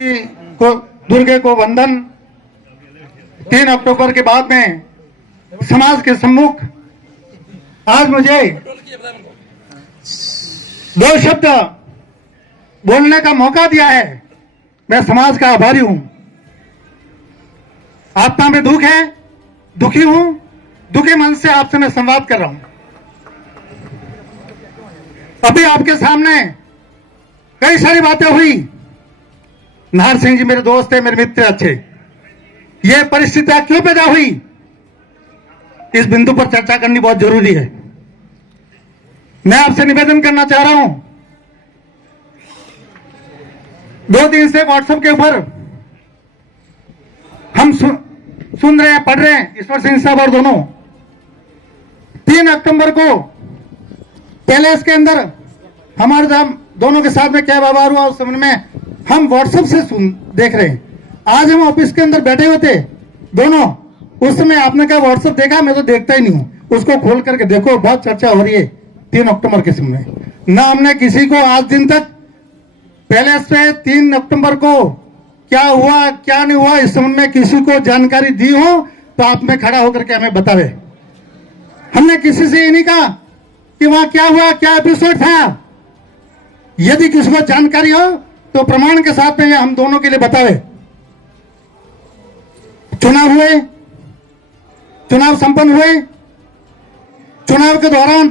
को दुर्गे को वंदन 3 अक्टूबर के बाद में समाज के सम्मुख आज मुझे 2 शब्द बोलने का मौका दिया है। मैं समाज का आभारी हूं। आत्मा में दुख है, दुखी हूं, दुखी मन से आपसे मैं संवाद कर रहा हूं। अभी आपके सामने कई सारी बातें हुई। नाहर सिंह जी मेरे दोस्त है, मेरे मित्र अच्छे। ये परिस्थितियां क्यों पैदा हुई, इस बिंदु पर चर्चा करनी बहुत जरूरी है। मैं आपसे निवेदन करना चाह रहा हूं, 2 दिन से व्हाट्सएप के ऊपर हम सुन रहे हैं, पढ़ रहे हैं, ईश्वर सिंह साहब और दोनों 3 अक्टूबर को पैलेस के अंदर हमारे दोनों के साथ में क्या व्यवहार हुआ उस समय में हम व्हाट्सएप से देख रहे हैं। आज हम ऑफिस के अंदर बैठे हुए थे दोनों, उस समय आपने क्या व्हाट्सएप देखा? मैं तो देखता ही नहीं हूं। उसको खोल करके देखो, बहुत चर्चा हो रही है 3 अक्टूबर के समय। ना हमने किसी को आज दिन तक पैलेस पे 3 अक्टूबर को क्या हुआ क्या नहीं हुआ इस संबंध में किसी को जानकारी दी हो तो आप में खड़ा होकर के हमें बतावे। हमने किसी से ये नहीं कहा कि वहां क्या हुआ, क्या एपिसोड था। यदि किसी को जानकारी हो तो प्रमाण के साथ में हम दोनों के लिए बतावे। चुनाव हुए, चुनाव संपन्न हुए, चुनाव के दौरान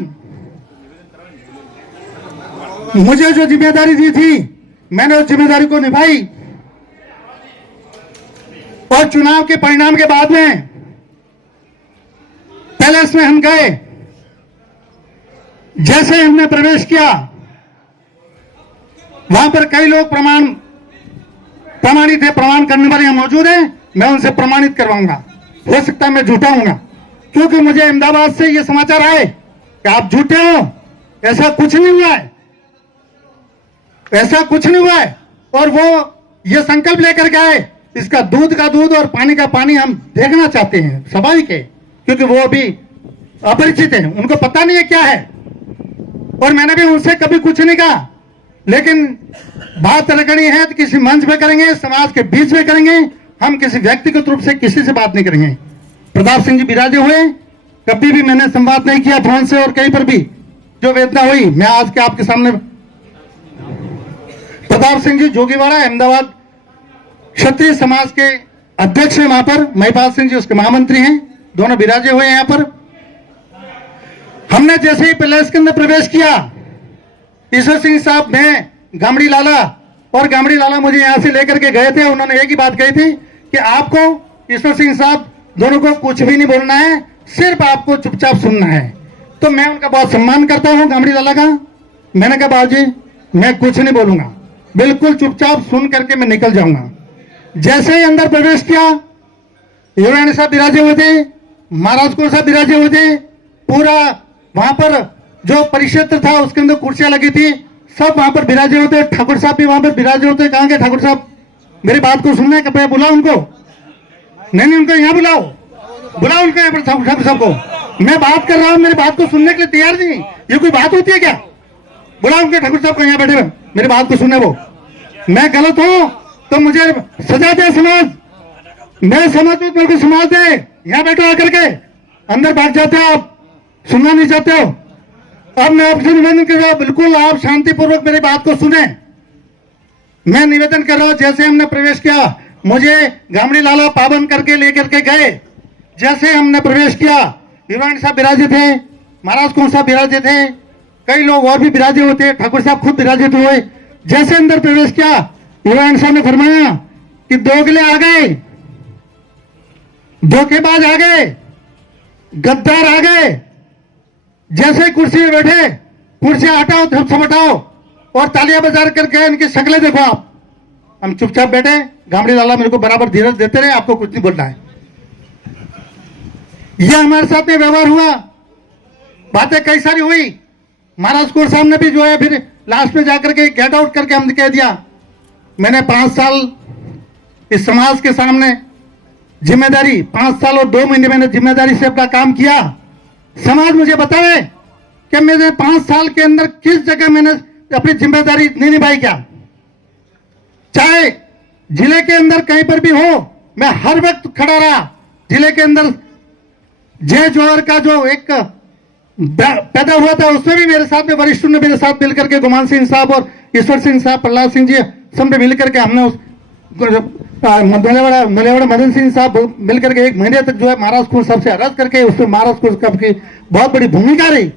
मुझे जो जिम्मेदारी दी थी मैंने उस जिम्मेदारी को निभाई और चुनाव के परिणाम के बाद में पैलेस में हम गए। जैसे हमने प्रवेश किया वहां पर कई लोग प्रमाणित है, प्रमाण करने वाले मौजूद हैं। मैं उनसे प्रमाणित करवाऊंगा। हो सकता है मैं झूठा हूंगा, क्योंकि मुझे अहमदाबाद से ये समाचार आए कि आप झूठे हो। ऐसा कुछ नहीं हुआ है, ऐसा कुछ नहीं हुआ है। और वो ये संकल्प लेकर के आए, इसका दूध का दूध और पानी का पानी हम देखना चाहते हैं। स्वाभाविक है, क्योंकि वो अभी अपरिचित है, उनको पता नहीं है क्या है। और मैंने भी उनसे कभी कुछ नहीं कहा, लेकिन बात रखनी है तो किसी मंच पे करेंगे, समाज के बीच में करेंगे। हम किसी व्यक्तिगत रूप से किसी से बात नहीं करेंगे। प्रताप सिंह जी विराजे हुए, कभी भी मैंने संवाद नहीं किया फोन से, और कहीं पर भी जो वेदना हुई मैं आज के आपके सामने। प्रताप सिंह जी जोगीवाड़ा अहमदाबाद क्षत्रिय समाज के अध्यक्ष हैं। वहां पर महिपाल सिंह जी उसके महामंत्री हैं, दोनों विराजे हुए हैं यहाँ पर। हमने जैसे ही पैलेस के अंदर प्रवेश किया, ईश्वर सिंह साहब, मैं, गामड़ी लाला और गामड़ी लाला मुझे यहां से लेकर के गए थे। उन्होंने एक ही बात कही थी कि आपको ईश्वर सिंह साहब दोनों को कुछ भी नहीं बोलना है, सिर्फ आपको चुपचाप सुनना है। तो मैं उनका बहुत सम्मान करता हूं, गामड़ी लाला का। मैंने कहा बाबूजी मैं कुछ नहीं बोलूंगा, बिल्कुल चुपचाप सुन करके मैं निकल जाऊंगा। जैसे ही अंदर प्रवेश किया, युवरानी साहब विराजे हुए थे, महाराज को साहब विराजे हुए थे। पूरा वहां पर जो परिक्षेत्र था उसके अंदर कुर्सियां लगी थी, सब वहां पर विराजे होते। ठाकुर साहब भी वहां पर विराजे होते। कहां के ठाकुर साहब? मेरी बात को सुनने का बुलाओ उनको। नहीं, उनको यहाँ बुलाओ, बुलाओ उनको यहाँ पर ठाकुर साहब को। मैं बात कर रहा हूँ, मेरी बात को सुनने के लिए तैयार नहीं। ये कोई बात होती है क्या? बुलाओ उनके ठाकुर साहब को, यहाँ बैठे हुए मेरी बात को सुने। वो मैं गलत हूं तो मुझे सजा दे समाज। मैं समझ हूं, मेरे को समाज दे। यहाँ बैठो आकर के, अंदर भाग जाते हो आप, सुनना नहीं चाहते हो। अब मैं आपसे निवेदन कर रहा हूं, बिल्कुल आप शांतिपूर्वक मेरी बात को सुने। मैं निवेदन कर रहा हूं, जैसे हमने प्रवेश किया, मुझे गामड़ी लाला पाबंद करके लेकर के गए। जैसे हमने प्रवेश किया, युवरानी साहब विराजे थे, महाराज कौन साहब विराजे थे, कई लोग और भी विराजे हुए थे, ठाकुर साहब खुद विराजित हुए। जैसे अंदर प्रवेश किया, युवरानी साहब ने फरमाया कि दोगले आ गए, धोखेबाज आ गए, गद्दार आ गए। जैसे कुर्सी में बैठे, कुर्सियां हटाओ, सब हटाओ और तालियां बजा करके इनकी शक्लें देखो आप। हम चुपचाप बैठे। गामड़ी लाला मेरे को बराबर धीरज देते रहे, आपको कुछ नहीं बोलना है। यह हमारे साथ में व्यवहार हुआ, बातें कई सारी हुई। महाराज कोर साहब ने भी जो है फिर लास्ट में जाकर के गेट आउट करके हमने कह दिया। मैंने 5 साल इस समाज के सामने जिम्मेदारी, 5 साल और 2 महीने मैंने जिम्मेदारी से अपना काम किया। समाज मुझे बताए कि मैंने 5 साल के अंदर किस जगह मैंने अपनी जिम्मेदारी नहीं निभाई क्या। चाहे जिले के अंदर कहीं पर भी हो, मैं हर वक्त खड़ा रहा। जिले के अंदर जय जोहर का जो एक पैदा हुआ था, उसमें भी मेरे साथ में वरिष्ठों ने मेरे साथ मिलकर के गुमान सिंह साहब और ईश्वर सिंह साहब, प्रहलाद सिंह जी, सब ने मिलकर के हमने उस मलेवाड़ा मदन सिंह साहब मिलकर के 1 महीने तक जो है महाराज कुंवर साहब से अर्ज करके उसमें महाराज कुंवर साहब की बहुत बड़ी भूमिका रही।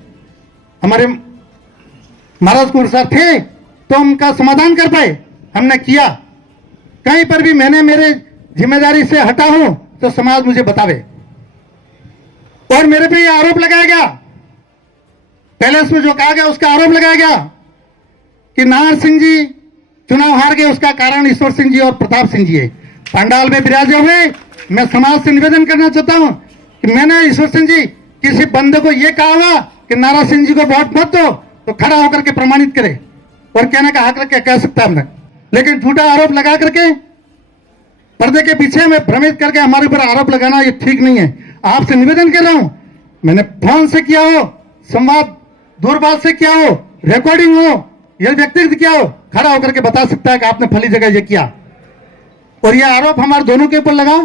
हमारे महाराज कुंवर साहब थे तो उनका समाधान कर पाए, हमने किया। कहीं पर भी मैंने मेरे जिम्मेदारी से हटा हूं तो समाज मुझे बतावे। और मेरे पे यह आरोप लगाया गया, पहले उसमें जो कहा गया उसका आरोप लगाया गया कि नारायण सिंह जी चुनाव हार गए, उसका कारण ईश्वर सिंह जी और प्रताप सिंह जी है। पंडाल में विराजे हुए मैं समाज से निवेदन करना चाहता हूं कि मैंने ईश्वर सिंह जी किसी बंदे को यह कहा हुआ कि नारायण सिंह जी को वोट मत दो, तो खड़ा होकर के प्रमाणित करे और कहने का हक रख के कह सकता हमने। लेकिन झूठा आरोप लगा करके पर्दे के पीछे में भ्रमित करके हमारे ऊपर आरोप लगाना ये ठीक नहीं है। आपसे निवेदन कर रहा हूं, मैंने फोन से किया हो, संवाद दूरभाष से किया हो, रिकॉर्डिंग हो या व्यक्तिगत किया हो, खड़ा होकर के बता सकता है कि आपने फली जगह ये किया। और ये आरोप हमारे दोनों के ऊपर लगा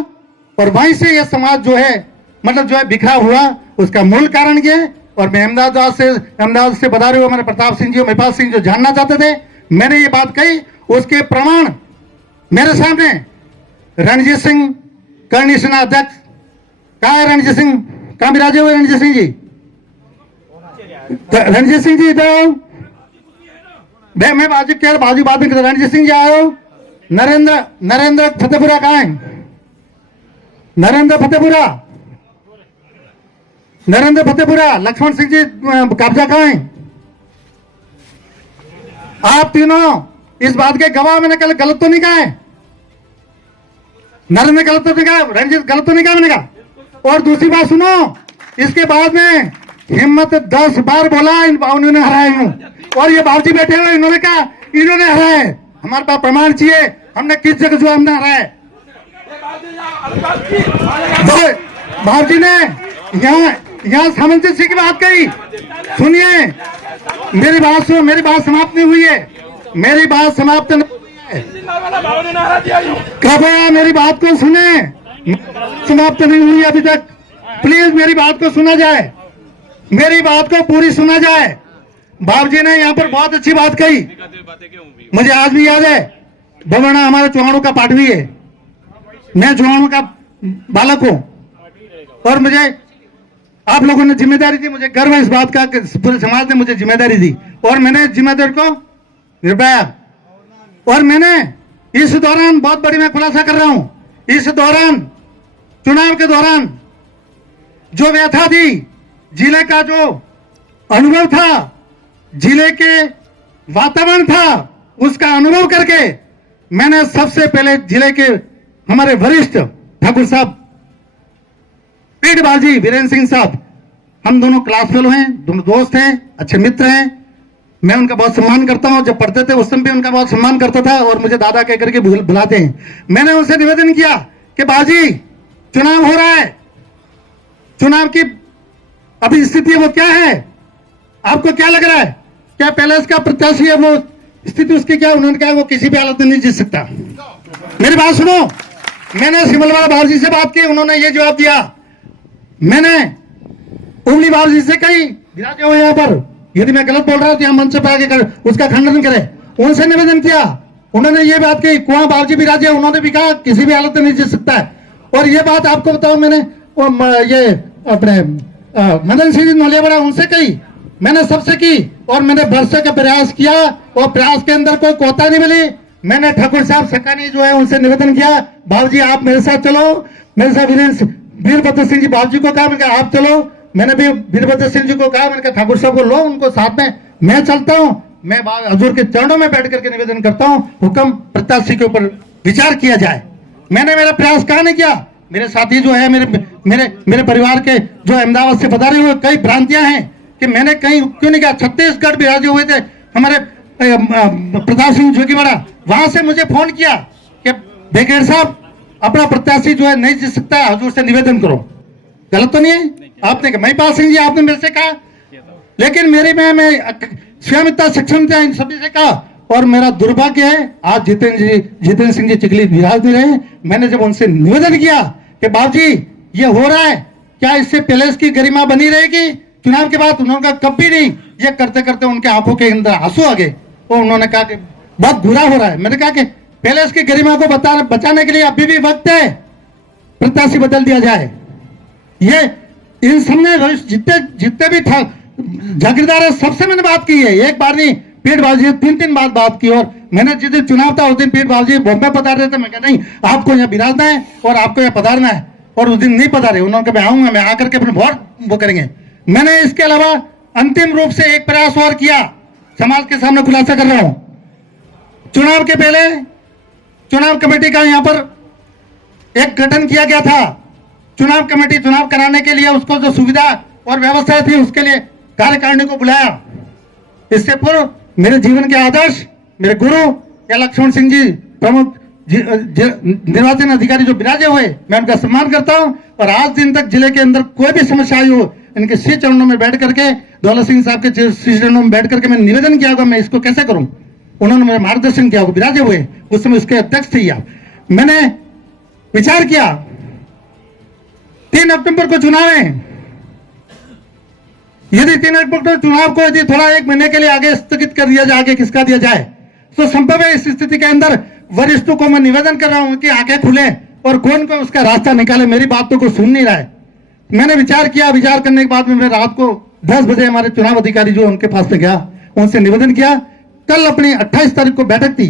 और वहीं से ये समाज जो है मतलब जो है बिखरा हुआ, उसका मूल कारण ये है। और मैं अहमदाबाद से बता रहे हो, हमारे प्रताप सिंह जी और महिपाल सिंह जो जानना चाहते थे, मैंने ये बात कही, उसके प्रमाण मेरे सामने रणजीत सिंह करणी सेना अध्यक्ष, कहा है रणजीत सिंह, कहां विराजे हुए रणजीत सिंह जी? रणजीत सिंह जी इधर, मैं बाजू कह बाजू बात नहीं कर, रणजीत सिंह जी आयो। नरेंद्र फतेहपुरा कहां है? नरेंद्र फतेहपुरा, लक्ष्मण सिंह जी कब्जा कहां है? आप तीनों इस बात के गवाह। मैंने कल गलत तो नहीं कहा है, नरेंद्र गलत तो नहीं कहा, रणजीत गलत तो नहीं कहा मैंने कहा। और दूसरी बात सुनो, इसके बाद में हिम्मत 10 बार बोला उन्होंने हराए हूं, और ये बाबूजी बैठे हुए इन्होंने कहा इन्होंने हराए। हमारे पास प्रमाण चाहिए, हमने किस जगह जो हमने हराए। बाबूजी ने यहाँ सामंजस्य की बात कही। सुनिए मेरी बात समाप्त नहीं हुई है, मेरी बात समाप्त नहीं हुई है, कृपया मेरी बात को सुने, समाप्त नहीं हुई अभी तक। प्लीज मेरी बात को सुना जाए, मेरी बात को पूरी सुना जाए। बाबूजी ने यहाँ पर बहुत अच्छी बात कही, मुझे आज भी याद है। बमना हमारे चौहानों का पाठवी है, मैं चौहानों का बालक हूं, और मुझे आप लोगों ने जिम्मेदारी दी, मुझे गर्व है इस बात का कि पूरे समाज ने मुझे जिम्मेदारी दी और मैंने जिम्मेदारी को निभाया। और मैंने इस दौरान बहुत बड़ी मैं खुलासा कर रहा हूं, इस दौरान चुनाव के दौरान जो व्यथा थी, जिले का जो अनुभव था, जिले के वातावरण था, उसका अनुभव करके मैंने सबसे पहले जिले के हमारे वरिष्ठ ठाकुर साहब, पीठ बाजी वीरेंद्र सिंह साहब, हम दोनों क्लास फेलो हैं, दोनों दोस्त हैं, अच्छे मित्र हैं, मैं उनका बहुत सम्मान करता हूं। जब पढ़ते थे उस समय भी उनका बहुत सम्मान करता था और मुझे दादा कह करके बुलाते हैं। मैंने उनसे निवेदन किया कि बाजी चुनाव हो रहा है, चुनाव की अभी स्थिति वो क्या है, आपको क्या लग रहा है, क्या पहले इसका प्रत्याशी है वो स्थिति उसकी क्या? उन्होंने कहा वो किसी भी हालत में नहीं जीत सकता। मेरी बात सुनो, मैंने सिमलवाड़ा बाबूजी से बात की, उन्होंने ये जवाब दिया। मैंने उमली बाबूजी से कही विराजे हुए यहाँ पर, यदि मैं गलत बोल रहा हूं तो यहाँ मंच पर आके उसका खंडन करे, उनसे निवेदन किया, उन्होंने ये बात कही। कुआं बाबूजी विराजे, उन्होंने भी कहा किसी भी हालत में नहीं जीत सकता है। और ये बात आपको बताओ, मैंने ये अपने मदन सिंह जी नोलियावाड़ा उनसे कही, मैंने सबसे की, और मैंने वर्षों का प्रयास किया और प्रयास के अंदर कोई कोता नहीं मिली। मैंने ठाकुर साहब सकानी जो है उनसे निवेदन किया, बाबूजी आप मेरे साथ चलो, मेरे साथ वीरभद्र सिंह जी बाबूजी को कहा, मैंने कहा आप चलो, मैंने भी वीरभद्र सिंह जी को कहा, मैंने कहा ठाकुर साहब को लो, उनको साथ में मैं चलता हूं, मैं हजूर के चरणों में बैठ करके निवेदन करता हूं, हुक्म प्रत्याशी के ऊपर विचार किया जाए। मैंने मेरा प्रयास कहा नहीं किया। मेरे साथी जो है, मेरे परिवार के जो अहमदाबाद से पधारे हुए, कई भ्रांतियां हैं कि मैंने कहीं क्यों नहीं कहा। छत्तीसगढ़ विराजे हुए थे हमारे प्रताप सिंह जोगीवाड़ा, वहां से मुझे फोन किया कि ब्रिगेड साहब अपना प्रत्याशी जो है नहीं जीत सकता, हजूर से निवेदन करो। गलत तो नहीं है? आपने कहा महिपाल सिंह जी आपने मेरे से कहा, लेकिन मैं स्वामित्व सक्षमता इन सभी से कहा, और मेरा दुर्भाग्य है आज जितेंद्र सिंह जी चिखली विराज नहीं रहे। मैंने जब उनसे निवेदन किया कि बाबूजी ये हो रहा है, क्या इससे पैलेस की गरिमा बनी रहेगी चुनाव के बाद? उन्होंने कहा कभी नहीं। ये करते करते उनके आंखों के अंदर आंसू आ गए और उन्होंने कहा कि बहुत बुरा हो रहा है। मैंने कहा कि पैलेस की गरिमा को बचाने के लिए अभी भी वक्त है, प्रत्याशी बदल दिया जाए। ये इन सबने जितने भी था जागीरदार है सबसे मैंने बात की है, एक बार नहीं पीठबाजी 3 बात की। और मैंने जिस दिन चुनाव था उस दिन पीठबाजी बॉम्बे पधार रहे थे, मैं कहा नहीं आपको यहाँ बिराजना है और आपको यहाँ पधारना है, और उस दिन नहीं पधारे। उन्होंने कहा मैं आऊंगा, मैं आकर के अपने वोट वो करेंगे। मैंने इसके अलावा अंतिम रूप से एक प्रयास और किया, समाज के सामने खुलासा कर रहा हूं। चुनाव के पहले चुनाव कमेटी का यहां पर एक गठन किया गया था। चुनाव कमेटी चुनाव कराने के लिए उसको जो सुविधा और व्यवस्था थी उसके लिए कार्यकारिणी को बुलाया। इससे पूर्व मेरे जीवन के आदर्श मेरे गुरु या लक्ष्मण सिंह जी प्रमुख निर्वाचन अधिकारी जो विराजे हुए, मैं उनका सम्मान करता हूं। और आज दिन तक जिले के अंदर कोई भी समस्या आई हो, इनके श्री चरणों में बैठ करके, दौलत सिंह साहब के श्री चरणों में बैठ करके मैं निवेदन किया होगा मैं इसको कैसे करूं, उन्होंने मेरा मार्गदर्शन किया होगा, विराजे हुए उस समय उसके अध्यक्ष थे। मैंने विचार किया 3 अक्टूबर को चुनाव है, यदि 3 अक्टूबर चुनाव को यदि थोड़ा 1 महीने के लिए आगे स्थगित कर दिया जाए, आगे खिसका दिया जाए, तो संभव है इस स्थिति के अंदर वरिष्ठों को मैं निवेदन कर रहा हूं कि आंखें खुले और कौन को उसका रास्ता निकाले। मेरी बात तो कोई सुन नहीं रहा है। मैंने विचार किया, विचार करने के बाद में मैं रात को 10 बजे हमारे चुनाव अधिकारी जो उनके पास से गया, उनसे निवेदन किया। कल अपनी 28 तारीख को बैठक थी,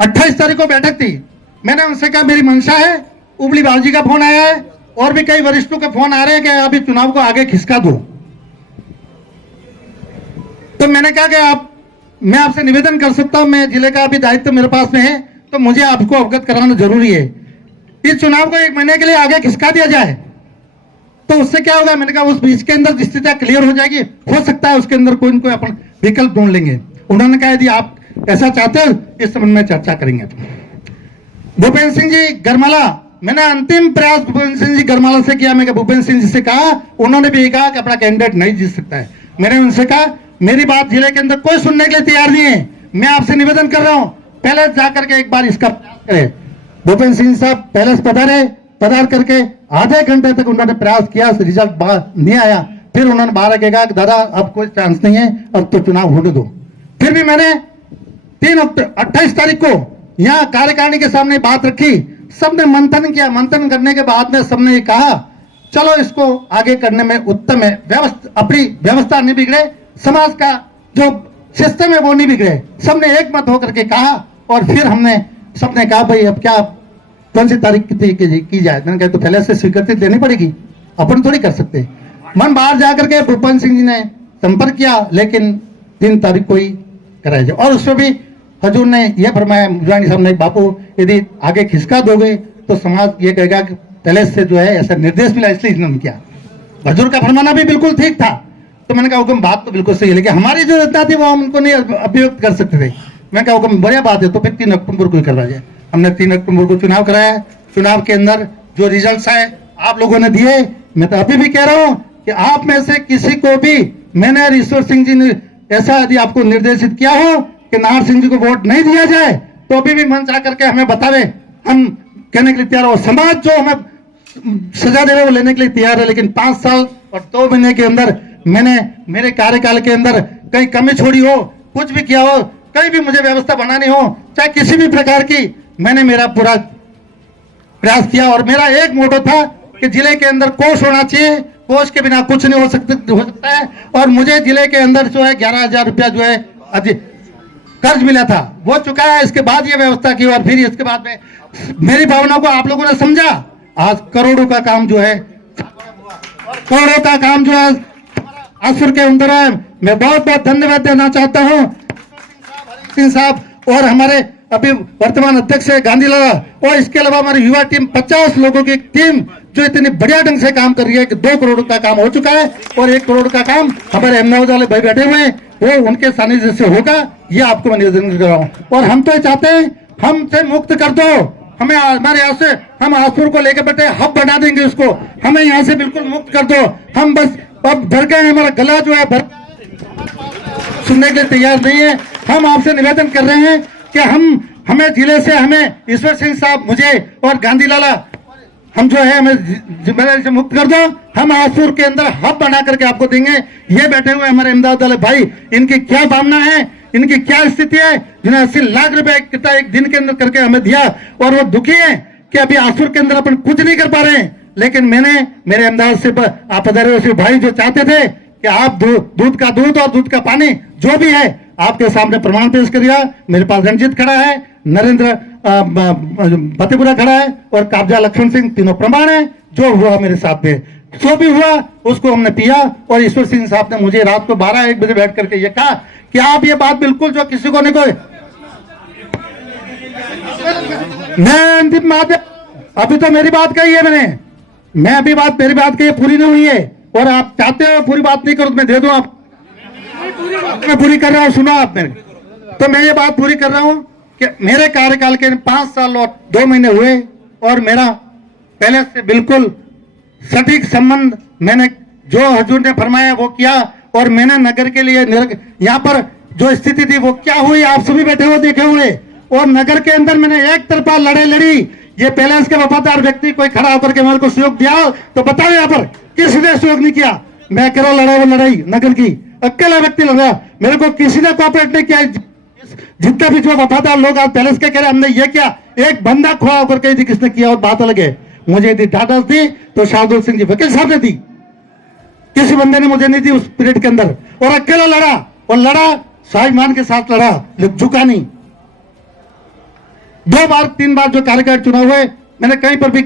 28 तारीख को बैठक थी। मैंने उनसे कहा मेरी मंशा है, उबली बाबूजी का फोन आया है और भी कई वरिष्ठों के फोन आ रहे हैं कि अभी चुनाव को आगे खिसका दो। तो मैंने कहा कि मैं आपसे निवेदन कर सकता हूं, मैं जिले का अभी दायित्व मेरे पास में है, तो मुझे आपको अवगत कराना जरूरी है। इस चुनाव को 1 महीने के लिए आगे खिसका दिया जाए तो उससे क्या होगा? मैंने कहा उस बीच के अंदर स्थितियां क्लियर हो जाएगी, हो सकता है उसके अंदर कोई न कोई अपन विकल्प ढूंढ लेंगे। उन्होंने कहा यदि आप ऐसा चाहते हो इस संबंध में चर्चा करेंगे। भूपेंद्र सिंह जी गरमाला, मैंने अंतिम प्रयास भूपेंद्र सिंह जी गरमाला से किया। मैं भूपेंद्र सिंह जी से कहा, उन्होंने भी कहा कि अपना कैंडिडेट नहीं जीत सकता है। मैंने उनसे कहा मेरी बात जिले के अंदर कोई सुनने के लिए तैयार नहीं है, मैं आपसे निवेदन कर रहा हूं पहले जाकर के एक बार इसका प्रयास करें। भूपेंद्र सिंह साहब पहले पधार करके आधे घंटे तक उन्होंने प्रयास किया, रिजल्ट नहीं आया। फिर उन्होंने बाहर कहा कि दादा अब कोई चांस नहीं है, अब तो चुनाव होने दो। फिर भी मैंने 28 तारीख को यहाँ कार्यकारिणी के सामने बात रखी, सबने मंथन किया। मंथन करने के बाद में सबने ये कहा चलो इसको आगे करने में उत्तम है, अपनी व्यवस्था नहीं बिगड़े, समाज का जो सिस्टम है वो नहीं बिगड़े, सबने एक मत होकर के कहा। और फिर हमने सबने कहा भाई अब क्या कौन सी तारीख की जाए? मैंने कहा तो पहले से स्वीकृति देनी पड़ेगी, अपन थोड़ी कर सकते। मन बाहर जाकर के भूपेंद्र सिंह जी ने संपर्क किया, लेकिन 3 तारीख को ही कराया जाए। और उसमें भी हजूर ने यह फरमाया, मुजरानी साहब ने, बापू यदि आगे खिसका दोगे तो समाज ये कहेगा कि पहले से जो है ऐसा निर्देश मिला इसलिए इन्होंने किया। हजूर का फरमाना भी बिल्कुल ठीक था। तो मैंने कहा हुक्म बात तो बिल्कुल सही है, लेकिन हमारी जो रचना थी वो हम उनको नहीं अभिव्यक्त कर सकते थे। मैं कहा हुक्म बढ़िया बात है, तो फिर 3 अक्टूबर को ही करवा जाए। हमने 3 अक्टूबर को चुनाव कराया। चुनाव के अंदर जो रिजल्ट आए आप लोगों ने दिए। मैं तो अभी भी कह रहा हूं कि आप में से किसी को भी मैंने और ईश्वर सिंह जी ने ऐसा यदि आपको निर्देशित किया हो कि नाहर सिंह जी को वोट नहीं दिया जाए तो अभी भी मंच आकर के हमें बतावे, हम कहने के लिए तैयार हो। समाज जो हमें सजा दे रहे वो लेने के लिए तैयार है, लेकिन 5 साल और 2 महीने के अंदर मैंने मेरे कार्यकाल के अंदर कहीं कमी छोड़ी हो, कुछ भी किया हो, कहीं भी मुझे व्यवस्था बनानी हो, चाहे किसी भी प्रकार की, मैंने मेरा पूरा प्रयास किया। और मेरा एक मोटो था कि जिले के अंदर कोष होना चाहिए, कोष के बिना कुछ नहीं हो सकता है। और मुझे जिले के अंदर जो है 11,000 रुपया जो है कर्ज मिला था वो चुका है। इसके बाद ये व्यवस्था की और फिर इसके बाद में मेरी भावनाओं को आप लोगों ने समझा। आज करोड़ों का काम जो है, करोड़ों का काम जो है आसुर के अंदर है। मैं बहुत बहुत धन्यवाद देना चाहता हूं सिंह साहब और हमारे अभी वर्तमान अध्यक्ष है गांधी लाला, और इसके अलावा हमारी युवा टीम 50 लोगों की टीम जो इतनी बढ़िया ढंग से काम कर रही है कि 2 करोड़ का काम हो चुका है और 1 करोड़ का काम हमारे अहमदाबाद वाले भाई बैठे हुए हैं वो उनके सानिध्य से होगा। ये आपको मैं निवेदन कर रहा हूं। और हम तो चाहते हैं हमसे मुक्त कर दो, हमें हमारे यहाँ से हम आसपुर को लेकर बैठे हब बना देंगे उसको, हमें यहाँ से बिल्कुल मुक्त कर दो। हम बस अब भर गए, हमारा गला जो है भर सुनने के लिए तैयार नहीं है। हम आपसे निवेदन कर रहे हैं कि हमें जिले से हमें ईश्वर सिंह साहब, मुझे और गांधी लाला, हम जो है हमें जिम्मेदारी से मुक्त कर दो। हम आसपुर के अंदर हब बना करके आपको देंगे। ये बैठे हुए हमारे अहमदाबाद वाले भाई, इनकी क्या भावना है, इनकी क्या स्थिति है, जिन्हें 80 लाख रुपए कितना एक दिन के अंदर करके हमें दिया और वो दुखी है कि अभी आसपुर के अंदर अपन कुछ नहीं कर पा रहे हैं। लेकिन मैंने मेरे अहमदाबाद से आप पधारे भाई जो चाहते थे कि आप दूध का दूध और दूध का पानी जो भी है आपके सामने प्रमाण पेश कर दिया। मेरे पास रंजीत खड़ा है, नरेंद्र फतेपुरा खड़ा है और काबजा लक्ष्मण सिंह, तीनों प्रमाण है। जो हुआ मेरे साथ में, जो भी हुआ उसको हमने पिया। और ईश्वर सिंह साहब ने मुझे रात को 12-1 बजे बैठ करके ये कहा कि आप ये बात बिल्कुल जो किसी को नहीं कोई, मैं अंतिम बात, अभी तो मेरी बात कही है मैं अभी मेरी बात कही पूरी नहीं हुई है। और आप चाहते हो पूरी बात नहीं करो तो मैं दे दूं, आप मैं पूरी कर रहा हूं, सुनो आप मेरे। तो मैं ये बात पूरी कर रहा हूं कि मेरे कार्यकाल के 5 साल और 2 महीने हुए और मेरा पहले से बिल्कुल सटीक संबंध, मैंने जो हजूर ने फरमाया वो किया। और मैंने नगर के लिए यहाँ पर जो स्थिति थी वो क्या हुई, आप सभी बैठे हुए देखे हुए। और नगर के अंदर मैंने एक तरफा लड़ी। ये पैलेस के वफादार व्यक्ति कोई खड़ा होकर के मेरे को सहयोग दिया तो बताओ यहाँ पर किसी ने सहयोग नहीं किया। मैं कह रहा हूं लड़ा वो लड़ाई नगर की, अकेला व्यक्ति लड़ा, मेरे को किसी ने कोऑपरेट नहीं किया। जितने भी जो वफादार लोग आज पैलेस के कह रहे हमने ये किया, एक बंदा खुआ होकर कही थी किसने किया और बात अलग है। मुझे यदि ढाढ़स दी तो शार्दुल सिंह जी वकील साहब ने दी, किसी बंदे ने मुझे नहीं दी उस पीरियड के अंदर। और अकेला लड़ा और लड़ा स्वाभिमान के साथ लड़ा, लेकिन झुका नहीं। 2 बार 3 बार जो कार्यकाल चुनाव हुए मैंने कहीं पर भी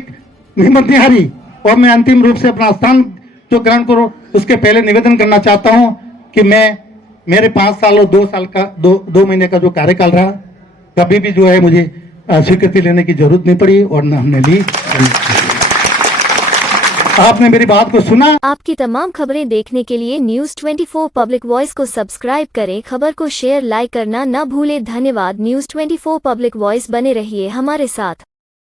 हिम्मत नहीं हारी। और मैं अंतिम रूप से अपना स्थान जो ग्रहण करूं उसके पहले निवेदन करना चाहता हूं कि मेरे 5 साल और 2 साल का 2 महीने का जो कार्यकाल रहा, कभी भी जो है मुझे स्वीकृति लेने की जरूरत नहीं पड़ी और न हमने ली। आपने मेरी बात को सुना। आपकी तमाम खबरें देखने के लिए न्यूज़ 24 पब्लिक वॉइस को सब्सक्राइब करें। खबर को शेयर लाइक करना न भूलें। धन्यवाद। न्यूज़ 24 पब्लिक वॉइस बने रहिए हमारे साथ।